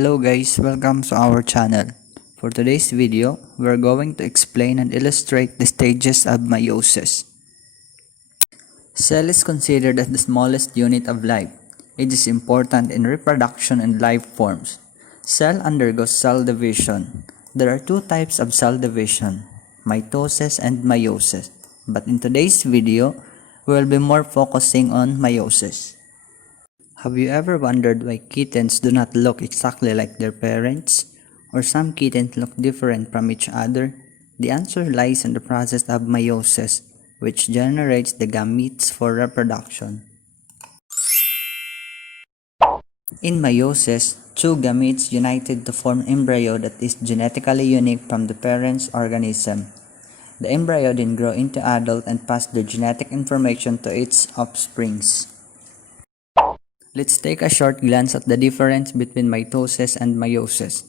Hello guys, welcome to our channel. For today's video, we're going to explain and illustrate the stages of meiosis. Cell is considered as the smallest unit of life. It is important in reproduction and life forms. Cell undergoes cell division. There are two types of cell division, mitosis and meiosis. But in today's video, we will be more focusing on meiosis. Have you ever wondered why kittens do not look exactly like their parents? Or some kittens look different from each other? The answer lies in the process of meiosis, which generates the gametes for reproduction. In meiosis, two gametes united to form embryo that is genetically unique from the parent's organism. The embryo then grows into adult and passes the genetic information to its offsprings. Let's take a short glance at the difference between mitosis and meiosis.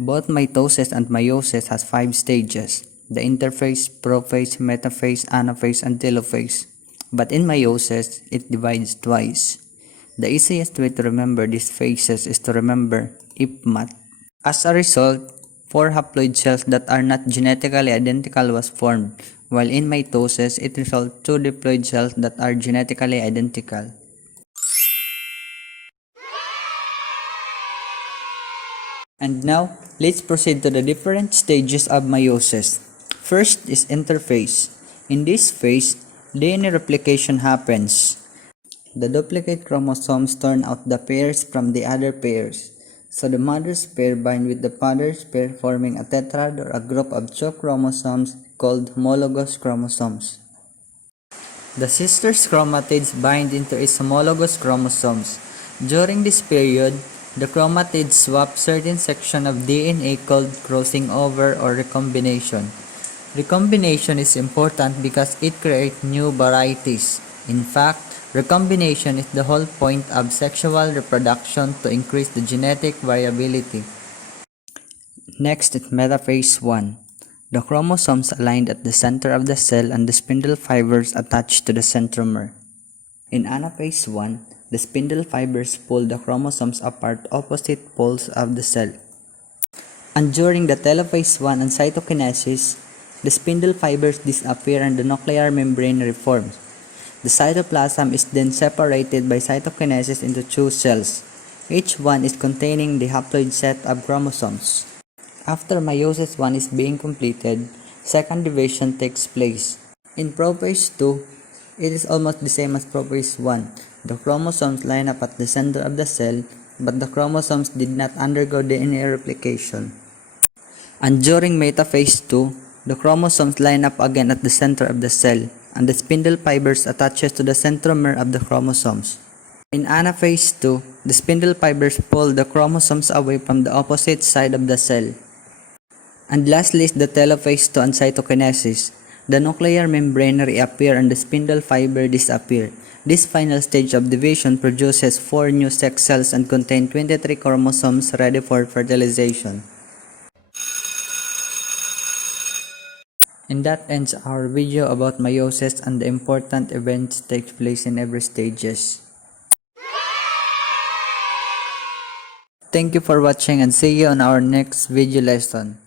Both mitosis and meiosis has 5 stages: the interphase, prophase, metaphase, anaphase, and telophase. But in meiosis, it divides twice. The easiest way to remember these phases is to remember IPMAT. As a result, 4 haploid cells that are not genetically identical was formed, while in mitosis, it results 2 diploid cells that are genetically identical. And now, let's proceed to the different stages of meiosis. First is interphase. In this phase, DNA replication happens. The duplicate chromosomes turn out the pairs from the other pairs. So the mother's pair bind with the father's pair, forming a tetrad or a group of 2 chromosomes called homologous chromosomes. The sister's chromatids bind into its homologous chromosomes. During this period, the chromatids swap certain section of DNA called crossing over or recombination. Recombination is important because it creates new varieties. In fact, recombination is the whole point of sexual reproduction to increase the genetic variability. Next is metaphase 1. The chromosomes aligned at the center of the cell and the spindle fibers attached to the centromere. In anaphase 1, the spindle fibers pull the chromosomes apart opposite poles of the cell. And during the telophase 1 and cytokinesis, the spindle fibers disappear and the nuclear membrane reforms. The cytoplasm is then separated by cytokinesis into 2 cells. Each one is containing the haploid set of chromosomes. After meiosis 1 is being completed, second division takes place. In prophase 2, it is almost the same as prophase 1. The chromosomes line up at the center of the cell, but the chromosomes did not undergo DNA replication. And during metaphase 2, the chromosomes line up again at the center of the cell, and the spindle fibers attaches to the centromere of the chromosomes. In anaphase 2, the spindle fibers pull the chromosomes away from the opposite side of the cell. And lastly is the telophase 2 and cytokinesis. The nuclear membrane reappear and the spindle fiber disappear. This final stage of division produces 4 new sex cells and contain 23 chromosomes ready for fertilization. And that ends our video about meiosis and the important events take place in every stages. Thank you for watching and see you on our next video lesson.